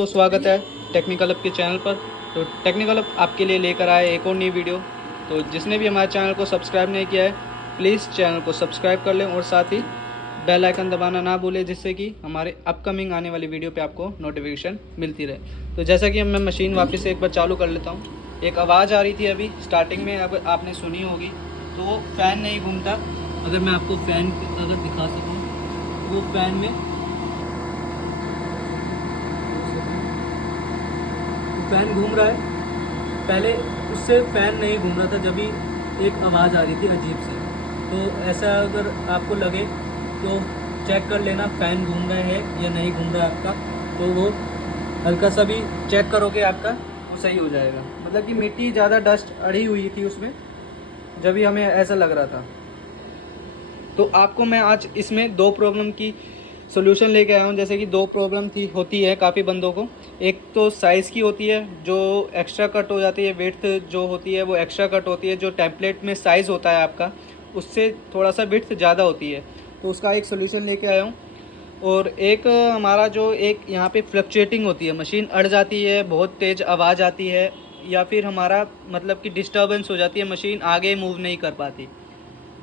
दोस्तों, स्वागत है टेक्निकल अप के चैनल पर। तो टेक्निकल अप आपके लिए लेकर आए एक और नई वीडियो। तो जिसने भी हमारे चैनल को सब्सक्राइब नहीं किया है, प्लीज़ चैनल को सब्सक्राइब कर लें और साथ ही बेल आइकन दबाना ना भूलें, जिससे कि हमारे अपकमिंग आने वाली वीडियो पे आपको नोटिफिकेशन मिलती रहे। तो जैसा कि मैं मशीन वापस से एक बार चालू कर लेता हूँ। एक आवाज़ आ रही थी अभी स्टार्टिंग में, अब आपने सुनी होगी। तो वो फ़ैन नहीं घूमता। अगर मैं आपको फ़ैन अगर दिखा सकूँ, वो फ़ैन में फ़ैन घूम रहा है। पहले उससे फ़ैन नहीं घूम रहा था, जब भी एक आवाज़ आ रही थी अजीब से। तो ऐसा अगर आपको लगे तो चेक कर लेना फ़ैन घूम रहा है या नहीं घूम रहा है आपका। तो वो हल्का सा भी चेक करोगे आपका, वो सही हो जाएगा। मतलब कि मिट्टी ज़्यादा डस्ट अड़ी हुई थी उसमें, जब भी हमें ऐसा लग रहा था। तो आपको मैं आज इसमें दो प्रॉब्लम की सोल्यूशन लेके आया हूँ। जैसे कि दो प्रॉब्लम होती है काफ़ी बंदों को। एक तो साइज़ की होती है, जो एक्स्ट्रा कट हो जाती है। विड्थ जो होती है वो एक्स्ट्रा कट होती है। जो टेम्पलेट में साइज़ होता है आपका, उससे थोड़ा सा विड्थ ज़्यादा होती है। तो उसका एक सोल्यूशन लेके आया हूँ। और एक हमारा जो एक यहाँ पे फ्लक्चुएटिंग होती है, मशीन अड़ जाती है, बहुत तेज़ आवाज़ आती है, या फिर हमारा मतलब कि डिस्टर्बेंस हो जाती है, मशीन आगे मूव नहीं कर पाती।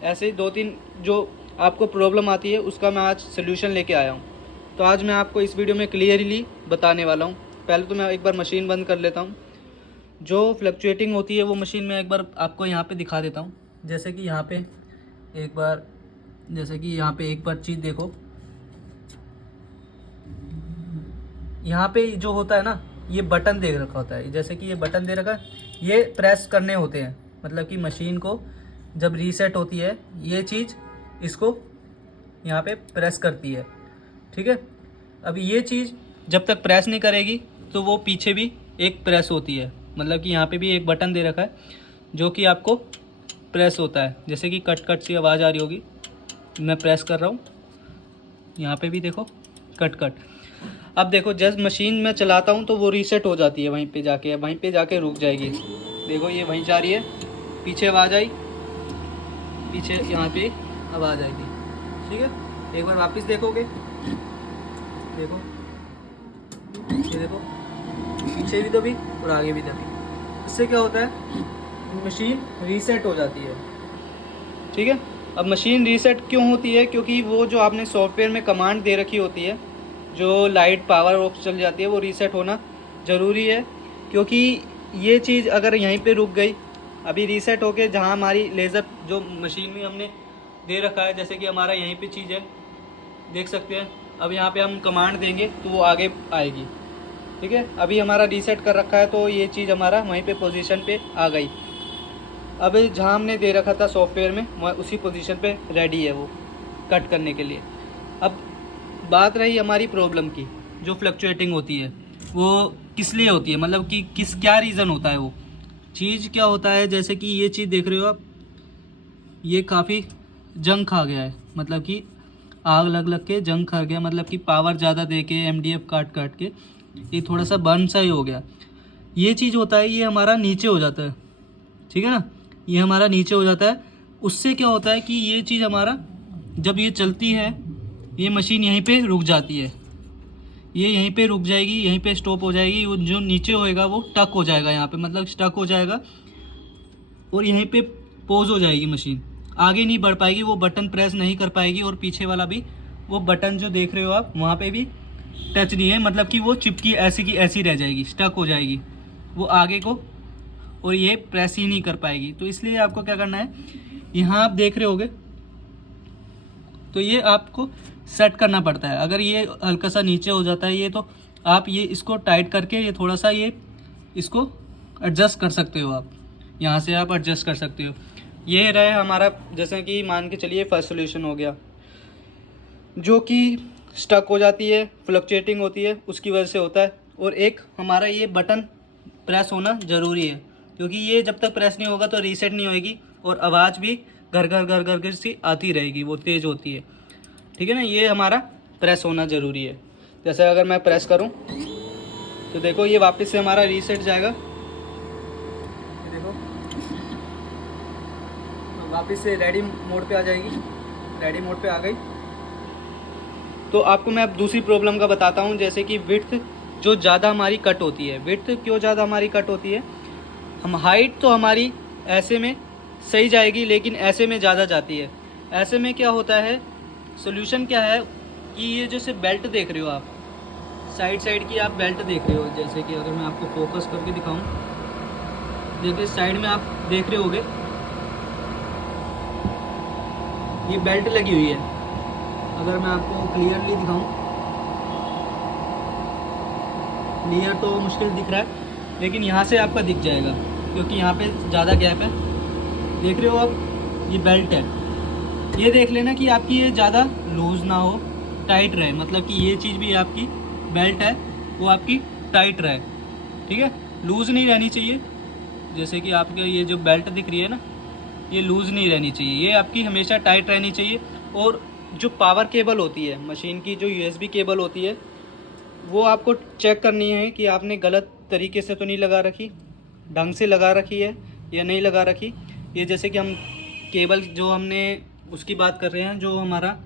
ऐसे दो तीन जो आपको प्रॉब्लम आती है, उसका मैं आज सोल्यूशन लेके आया हूँ। तो आज मैं आपको इस वीडियो में क्लियरली बताने वाला हूँ। पहले तो मैं एक बार मशीन बंद कर लेता हूँ। जो फ्लक्चुएटिंग होती है वो मशीन में एक बार आपको यहाँ पे दिखा देता हूँ। जैसे कि यहाँ पे एक बार जैसे कि यहाँ पे एक बार चीज़ देखो। यहाँ पे जो होता है ना, ये बटन दे रखा होता है। जैसे कि ये बटन दे रखा है, ये प्रेस करने होते हैं। मतलब कि मशीन को जब रीसेट होती है, ये चीज़ इसको यहाँ पे प्रेस करती है। ठीक है। अब ये चीज़ जब तक प्रेस नहीं करेगी, तो वो पीछे भी एक प्रेस होती है। मतलब कि यहाँ पे भी एक बटन दे रखा है, जो कि आपको प्रेस होता है। जैसे कि कट कट सी आवाज़ आ रही होगी, मैं प्रेस कर रहा हूँ। यहाँ पे भी देखो कट कट। अब देखो, जब मशीन में चलाता हूँ तो वो रीसेट हो जाती है, वहीं पे जाके रुक जाएगी। देखो ये वहीं जा रही है, पीछे आवाज़ आई, पीछे यहाँ पे आवाज़ आएगी। ठीक है। एक बार वापस देखोगे, देखो ये देखो, पीछे भी दबी और आगे भी दबी। इससे क्या होता है, मशीन रीसेट हो जाती है। ठीक है। अब मशीन रीसेट क्यों होती है? क्योंकि वो जो आपने सॉफ्टवेयर में कमांड दे रखी होती है, जो लाइट पावर ऑफ चल जाती है, वो रीसेट होना ज़रूरी है। क्योंकि ये चीज़ अगर यहीं पे रुक गई, अभी रीसेट होके जहाँ हमारी लेज़र जो मशीन में हमने दे रखा है, जैसे कि हमारा यहीं पे चीज़ है, देख सकते हैं। अब यहाँ पे हम कमांड देंगे तो वो आगे आएगी। ठीक है। अभी हमारा रीसेट कर रखा है, तो ये चीज़ हमारा वहीं पे पोजीशन पे आ गई। अब जहाँ हमने दे रखा था सॉफ्टवेयर में, वह उसी पोजीशन पे रेडी है वो कट करने के लिए। अब बात रही हमारी प्रॉब्लम की, जो फ्लक्चुएटिंग होती है वो किस लिए होती है, मतलब कि क्या रीज़न होता है, वो चीज़ क्या होता है। जैसे कि ये चीज़ देख रहे हो आप, ये काफ़ी जंग खा गया है। मतलब कि आग लग लग के जंग खा गया, मतलब कि पावर ज़्यादा दे के MDF काट काट के ये थोड़ा सा बर्न सा ही हो गया। ये चीज़ होता है, ये हमारा नीचे हो जाता है। ठीक है ना, ये हमारा नीचे हो जाता है। उससे क्या होता है कि ये चीज़ हमारा जब ये चलती है, ये मशीन यहीं पे रुक जाती है। ये यहीं पे रुक जाएगी, यहीं पे स्टॉप हो जाएगी। वो जो नीचे होएगा वो टक हो जाएगा, यहाँ पे मतलब स्टक हो जाएगा, और यहीं पे पोज हो जाएगी मशीन। आगे नहीं बढ़ पाएगी, वो बटन प्रेस नहीं कर पाएगी, और पीछे वाला भी वो बटन जो देख रहे हो आप, वहाँ पे भी टच नहीं है। मतलब कि वो चिपकी ऐसी की ऐसी रह जाएगी, स्टक हो जाएगी वो आगे को, और ये प्रेस ही नहीं कर पाएगी। तो इसलिए आपको क्या करना है, यहाँ आप देख रहे होगे, तो ये आपको सेट करना पड़ता है। अगर ये हल्का सा नीचे हो जाता है ये, तो आप ये इसको टाइट करके ये थोड़ा सा ये इसको एडजस्ट कर सकते हो। आप यहाँ से आप एडजस्ट कर सकते हो। ये रहे हमारा, जैसे कि मान के चलिए फर्स्ट सोल्यूशन हो गया, जो कि स्टक हो जाती है, फ्लक्चुएटिंग होती है, उसकी वजह से होता है। और एक हमारा ये बटन प्रेस होना ज़रूरी है, क्योंकि ये जब तक प्रेस नहीं होगा तो रीसेट नहीं होएगी, और आवाज़ भी घर घर घर घर घर सी आती रहेगी, वो तेज़ होती है। ठीक है ना, ये हमारा प्रेस होना ज़रूरी है। जैसे अगर मैं प्रेस करूं, तो देखो ये वापस से हमारा रीसेट जाएगा। ये देखो वापस से रेडी मोड पे आ जाएगी, रेडी मोड पे आ गई। तो आपको मैं अब दूसरी प्रॉब्लम का बताता हूँ। जैसे कि विड्थ जो ज़्यादा हमारी कट होती है। विड्थ क्यों ज़्यादा हमारी कट होती है, हम हाइट तो हमारी ऐसे में सही जाएगी लेकिन ऐसे में ज़्यादा जाती है। ऐसे में क्या होता है, सोल्यूशन क्या है कि ये जैसे बेल्ट देख रहे हो आप, साइड की आप बेल्ट देख रहे हो, जैसे कि अगर मैं आपको फोकस करके दिखाऊं, देखिए साइड में आप देख रहे होगे ये बेल्ट लगी हुई है। अगर मैं आपको क्लियरली दिखाऊं, क्लियर तो मुश्किल दिख रहा है लेकिन यहाँ से आपका दिख जाएगा क्योंकि यहाँ पे ज़्यादा गैप है। देख रहे हो आप, ये बेल्ट है। ये देख लेना कि आपकी ये ज़्यादा लूज़ ना हो, टाइट रहे, मतलब कि ये चीज़ भी आपकी बेल्ट है वो आपकी टाइट रहे, ठीक है, लूज़ नहीं रहनी चाहिए। जैसे कि आपके ये जो बेल्ट दिख रही है ना, ये लूज़ नहीं रहनी चाहिए, ये आपकी हमेशा टाइट रहनी चाहिए। और जो पावर केबल होती है मशीन की, जो USB केबल होती है, वो आपको चेक करनी है कि आपने गलत तरीके से तो नहीं लगा रखी, ढंग से लगा रखी है या नहीं लगा रखी। ये जैसे कि हम केबल जो हमने उसकी बात कर रहे हैं, जो हमारा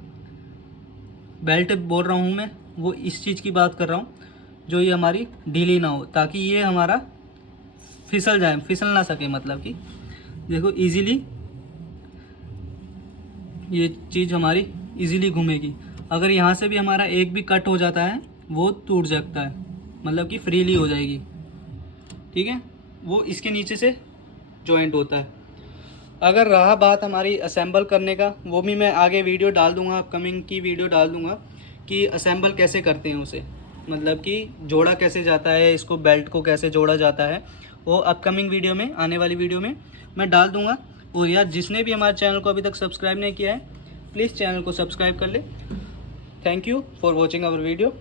बेल्ट बोल रहा हूँ मैं, वो इस चीज़ की बात कर रहा हूँ जो ये हमारी ढीली ना हो, ताकि ये हमारा फिसल जाए, फिसल ना सके, मतलब कि देखो इजीली ये चीज़ हमारी इजीली घूमेगी। अगर यहाँ से भी हमारा एक भी कट हो जाता है वो टूट सकता है, मतलब कि फ्रीली हो जाएगी, ठीक है, वो इसके नीचे से जॉइंट होता है। अगर रहा बात हमारी असेंबल करने का, वो भी मैं आगे वीडियो डाल दूंगा, अपकमिंग की वीडियो डाल दूंगा कि असेंबल कैसे करते हैं उसे, मतलब कि जोड़ा कैसे जाता है, इसको बेल्ट को कैसे जोड़ा जाता है, वो अपकमिंग वीडियो में, आने वाली वीडियो में मैं डाल दूंगा। और यार जिसने भी हमारे चैनल को अभी तक सब्सक्राइब नहीं किया है प्लीज़ चैनल को सब्सक्राइब कर ले। Thank you for watching our video.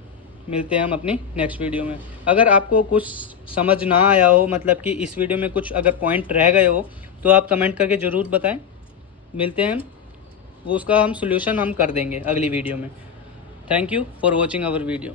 मिलते हैं हम अपनी नेक्स्ट वीडियो में। अगर आपको कुछ समझ ना आया हो, मतलब कि इस वीडियो में कुछ अगर पॉइंट रह गए हो, तो आप कमेंट करके ज़रूर बताएं। मिलते हैं, वो उसका हम सोल्यूशन हम कर देंगे अगली वीडियो में। Thank you for watching our video.